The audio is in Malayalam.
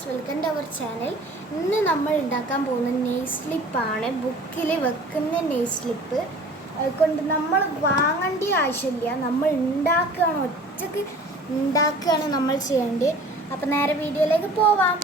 Friends, welcome to our channel. ഇന്ന് നമ്മൾ ഉണ്ടാക്കാൻ പോകുന്ന നെയിൽ സ്ലിപ്പാണ്. ബുക്കിൽ വെക്കുന്ന നെയിൽ സ്ലിപ്പ് കൊണ്ട് നമ്മൾ വാങ്ങേണ്ട ആവശ്യമില്ല, നമ്മൾ ഒറ്റയ്ക്ക് ഉണ്ടാക്കുകയാണ് നമ്മൾ ചെയ്യേണ്ടത്. അപ്പം നേരെ വീഡിയോയിലേക്ക് പോവാം.